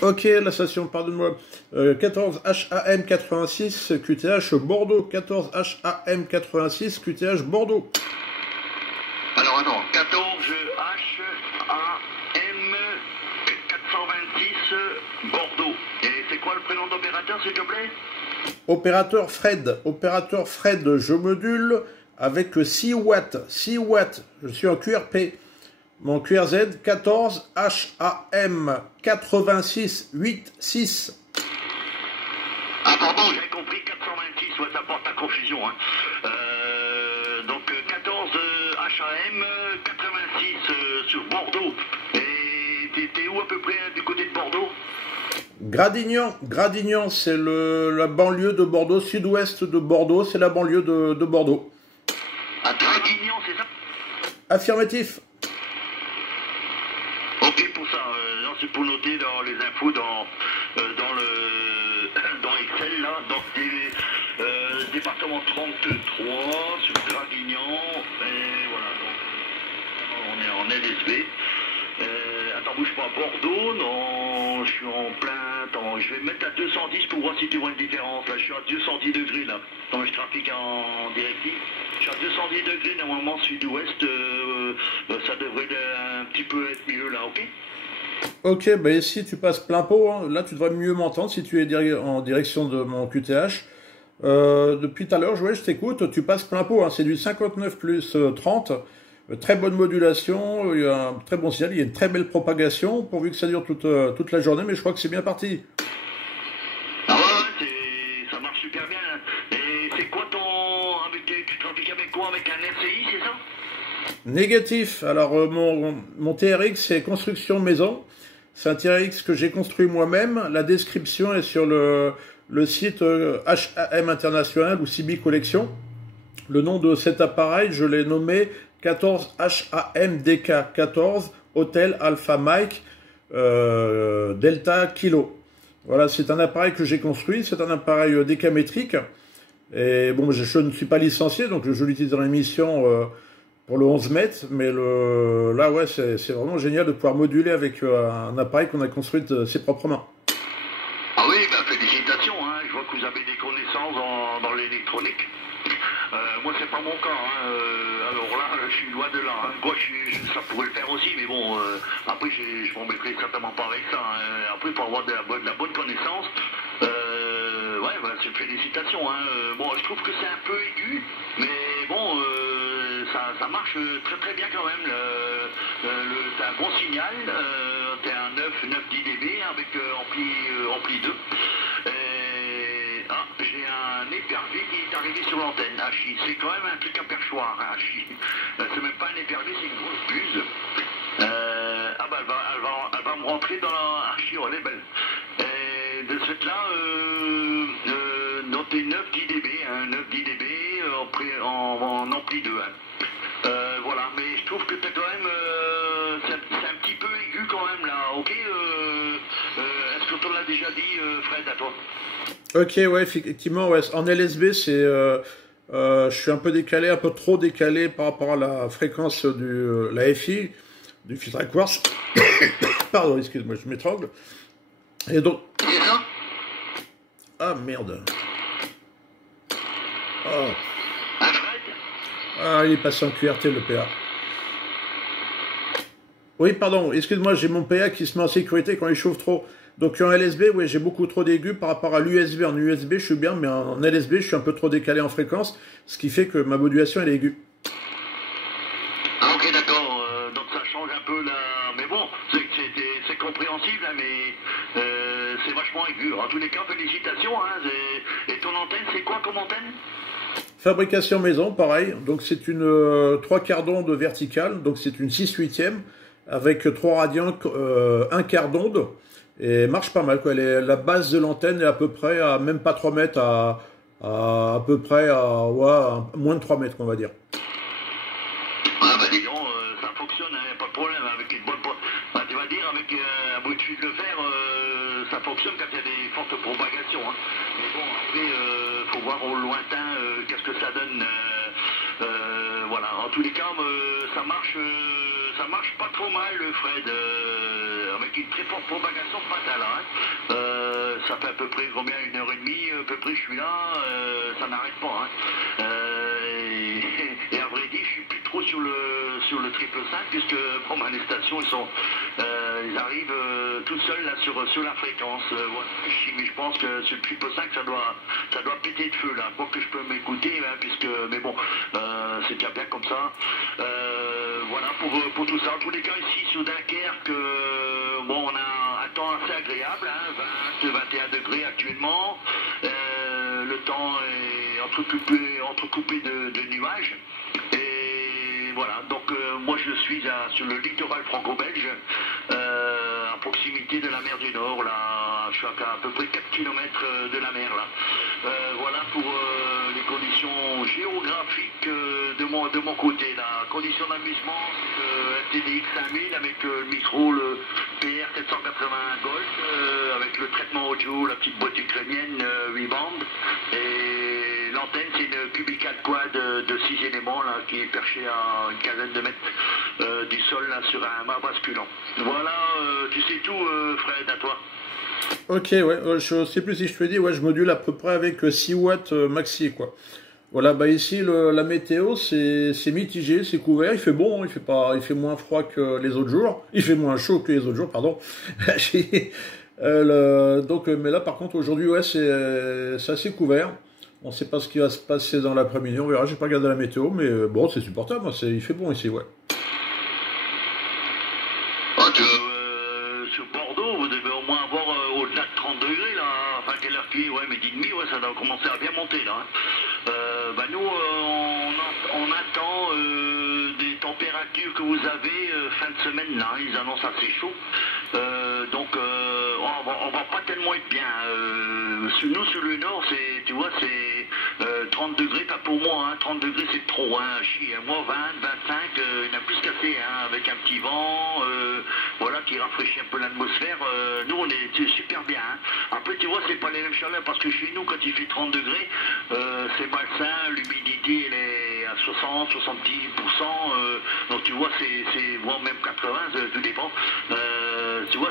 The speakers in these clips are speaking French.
Ok, la station, pardonne-moi. 14 HAM 86 QTH Bordeaux. 14 HAM 86 QTH Bordeaux. Alors attends, 14 HAM 426 Bordeaux. Et c'est quoi le prénom d'opérateur, s'il te plaît? Opérateur Fred. Opérateur Fred, je module avec 6 watts. 6 watts. Je suis en QRP. Mon QRZ 14 HAM 86 86. Ah pardon, j'avais compris 426, ouais, ça porte à confusion. Hein. Donc 14 HAM 86 sur Bordeaux. Et t'es où à peu près du côté de Bordeaux? Gradignan. Gradignan, c'est la banlieue de Bordeaux, sud-ouest de Bordeaux, c'est la banlieue de Bordeaux. À Draguignan, c'est ça? Affirmatif. Ok pour ça, non, c'est pour noter dans les infos dans Excel là, donc département 33 sur Draguignan, et voilà, donc on est en LSB. Attends, bouge pas, Bordeaux, non, je suis en plein, attends, je vais me mettre à 210 pour voir si tu vois une différence, là je suis à 210 degrés là, non je trafique en directive, je suis à 210 degrés normalement sud-ouest, ça devrait un petit peu être mieux là, ok? Ok, bah ici tu passes plein pot, hein. Là tu devrais mieux m'entendre si tu es en direction de mon QTH. Depuis tout à l'heure, je t'écoute, tu passes plein pot, hein. C'est du 59 plus 30. Très bonne modulation, il y a un très bon signal, il y a une très belle propagation, pourvu que ça dure toute la journée, mais je crois que c'est bien parti. Ah ouais, ça marche super bien. Et c'est quoi tu trafiques avec quoi? Avec un RCI, c'est ça? Négatif, alors mon TRX c'est construction maison, c'est un TRX que j'ai construit moi-même, la description est sur le site HAM International ou CB Collection. Le nom de cet appareil, je l'ai nommé 14 HAMDK 14 Hotel Alpha Mike Delta Kilo. Voilà, c'est un appareil que j'ai construit, c'est un appareil décamétrique. Et bon, je ne suis pas licencié, donc je l'utilise dans l'émission pour le 11 mètres, mais là, ouais, c'est vraiment génial de pouvoir moduler avec un appareil qu'on a construit de ses propres mains. Ah oui, ben félicitations, hein. Je vois que vous avez des connaissances dans l'électronique. Moi, c'est pas mon cas. Hein. Alors là, je suis loin de là. Hein. Moi, ça pourrait le faire aussi, mais bon, après, je m'embêterai certainement pas avec ça. Hein. Après, pour avoir de la bonne connaissance, ouais, bah, c'est félicitations. Hein. Bon, je trouve que c'est un peu aigu, mais bon, ça marche très très bien quand même. T'as un bon signal, t'es un 9-10 dB avec ampli 2. J'ai un épervier qui est arrivé sur l'antenne. C'est quand même un truc à perchoir. C'est même pas un épervier, c'est une grosse buse. Elle va me rentrer dans la elle est belle. Et de cette là, notez 9-10 dB, hein, 9-10 dB en ampli 2. Hein. Voilà, mais je trouve que t'as quand même, c'est un petit peu aigu quand même là, ok? Est-ce que tu l'as déjà dit, Fred, à toi? Ok, ouais, effectivement, ouais. En LSB, je suis un peu décalé, un peu trop décalé par rapport à la fréquence la FI, du filtre à quartz. Pardon, excuse-moi, je m'étrangle. Et donc... Ah, merde. Oh. Ah, il est passé en QRT, le PA. Oui, pardon, excuse-moi, j'ai mon PA qui se met en sécurité quand il chauffe trop. Donc en LSB, oui, j'ai beaucoup trop d'aigus par rapport à l'USB. En USB, je suis bien, mais en LSB, je suis un peu trop décalé en fréquence, ce qui fait que ma modulation, elle est aiguë. Ah, ok, d'accord. Donc ça change un peu là. Mais bon, c'est compréhensible, hein, mais c'est vachement aigu. En tous les cas, félicitations. Hein, et ton antenne, c'est quoi comme antenne? Fabrication maison, pareil. Donc c'est une 3 quarts d'onde verticale, donc c'est une 6/8e avec 3 radians, 1 quart d'onde. Et marche pas mal, quoi. La base de l'antenne est à peu près à même pas 3 mètres, à peu près à moins de 3 mètres, on va dire. Ah bah dis donc, ça fonctionne, hein, pas de problème. Avec une bonne, tu vas dire, avec un bout de fil de fer, ça fonctionne quand il y a des fortes propagations. Hein. Mais bon, après, faut voir au lointain qu'est-ce que ça donne. Voilà, en tous les cas, ça marche pas trop mal, Fred, avec une très forte propagation fatale. Hein. ça fait à peu près combien, 1h30, à peu près je suis là, ça n'arrête pas. Hein. Et à vrai dire, je suis plus trop sur le triple 5 puisque bon, bah, les stations ils arrivent tout seuls là sur la fréquence. Voilà. Mais je pense que sur le triple 5 ça doit péter de feu là. Pour que je peux m'écouter, hein, mais bon, c'est déjà bien comme ça. Voilà pour tout ça. En tous les cas ici sur Dunkerque, bon on a un temps assez agréable, hein, 20-21 degrés actuellement. Le temps est entrecoupé de nuages. Et voilà, donc moi je suis sur le littoral franco-belge, à proximité de la mer du Nord, là, je suis à peu près 4 km de la mer là. Voilà pour les conditions géographiques de mon côté. La condition d'amusement, c'est FTDX 5000 avec le micro, le PR 780 Golf, avec le traitement audio, la petite boîte ukrainienne 8 bandes. Et l'antenne, c'est une Cubical Quad de 6 éléments là, qui est perchée à une quinzaine de mètres du sol là, sur un mât basculant. Voilà, tu sais tout, Fred, à toi. Ok, ouais, je sais plus si je te dis, ouais, je module à peu près avec 6 watts maxi, quoi. Voilà, bah ici, la météo, c'est mitigé, c'est couvert, il fait bon, il fait moins froid que les autres jours, il fait moins chaud que les autres jours, pardon. Donc, mais là, par contre, aujourd'hui, ouais, c'est assez couvert. On ne sait pas ce qui va se passer dans l'après-midi, on verra, j'ai pas regardé la météo, mais bon, c'est supportable, il fait bon ici, ouais. Sur Bordeaux, vous devez au moins avoir au-delà de 30 degrés là, enfin quelle heure qu'il est, ouais, midi et demi, ouais, ça doit commencer à bien monter là. Hein. Bah nous, on attend des températures que vous avez fin de semaine là, ils annoncent assez chaud. Donc on va pas tellement être bien. Nous sur le nord, tu vois, c'est 30 degrés, pas pour moi, hein, 30 degrés c'est trop, hein, moi 20, 25, il y en a plus qu'assez, hein, avec un petit vent, voilà, qui rafraîchit un peu l'atmosphère. Nous on est super bien. Hein. Après tu vois, c'est pas les mêmes chaleurs parce que chez nous quand il fait 30 degrés, c'est malsain, l'humidité elle est à 60, 70%, donc tu vois c'est voire même 80, tout dépend. Tu vois,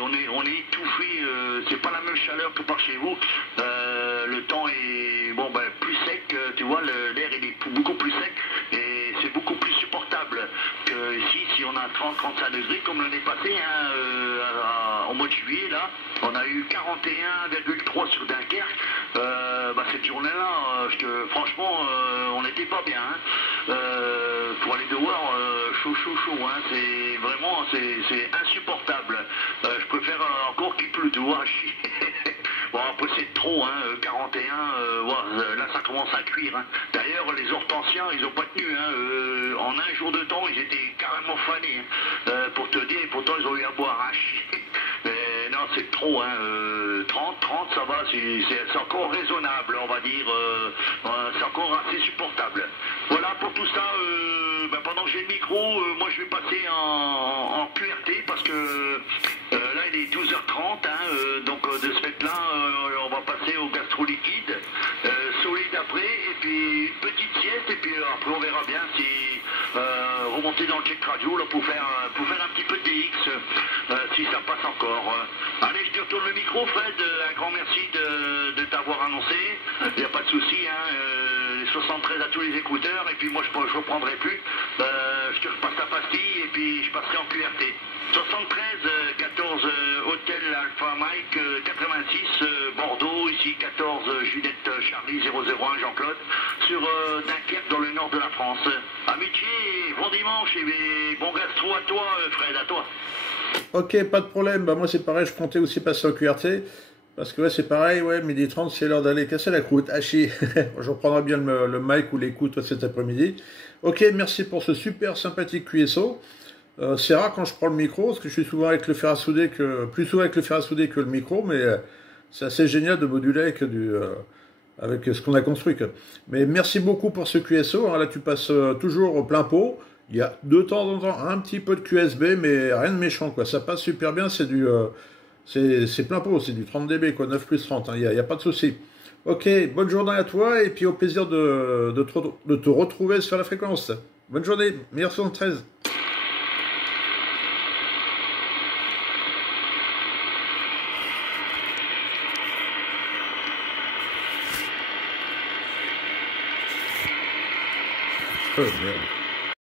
on est étouffé, c'est pas la même chaleur que par chez vous. Le temps est bon, ben, plus sec, tu vois, l'air il est beaucoup plus sec et c'est beaucoup plus supportable que ici. Si on a 30-35 degrés comme l'année passée, hein, au mois de juillet, là, on a eu 41,3 sur Dunkerque. Bah, cette journée-là, franchement, on n'était pas bien. Hein. Pour aller dehors, chaud, hein, c'est vraiment, c'est insupportable. Je préfère encore qu'il pleut, tu vois. Bon, après c'est trop, hein, 41, là ça commence à cuire. Hein. D'ailleurs, les hortensiens, ils n'ont pas tenu. Hein, en un jour de temps, ils étaient carrément fanés. Hein, pour te dire, pourtant ils ont eu à boire. Hein. Mais non, c'est trop. Hein, 30, ça va, c'est encore raisonnable, on va dire. C'est encore assez supportable. Voilà, pour tout ça, pendant que j'ai le micro, moi je vais passer en QRT parce que là il est 12h30, hein, donc de ce fait-là, on va passer au gastro-liquide, solide après, et puis une petite sieste, et puis après on verra bien si remonter dans le check radio là, pour faire un petit peu de DX, si ça passe encore. Allez, je te retourne le micro, Fred, un grand merci de t'avoir annoncé, il n'y a pas de souci, hein, les 73 à tous les écouteurs, et puis moi je ne reprendrai plus, je te repasse la pastille, et puis je passerai en QRT. 73 14 Hôtel Alpha Mike 86 Bordeaux, ici 14 Juliette Charlie 001 Jean-Claude sur Dunkerque dans le nord de la France. Amitié, bon dimanche et bon gastro à toi Fred, à toi. Ok, pas de problème, bah moi c'est pareil, je comptais aussi passer en QRT. Parce que ouais, c'est pareil, ouais, 12h30, c'est l'heure d'aller casser la croûte. Hachi, je reprendrai bien le mic ou l'écoute cet après-midi. Ok, merci pour ce super sympathique QSO. C'est rare quand je prends le micro, parce que je suis souvent avec le fer à souder plus souvent avec le fer à souder que le micro, mais c'est assez génial de moduler avec ce qu'on a construit. Mais merci beaucoup pour ce QSO. Hein, là, tu passes toujours au plein pot. Il y a de temps en temps un petit peu de QSB, mais rien de méchant, quoi. Ça passe super bien, c'est plein pot, c'est du 30 dB, quoi, 9 plus 30, il n'y a pas de souci. Ok, bonne journée à toi, et puis au plaisir de te retrouver sur la fréquence. Bonne journée, meilleur 73. Merde.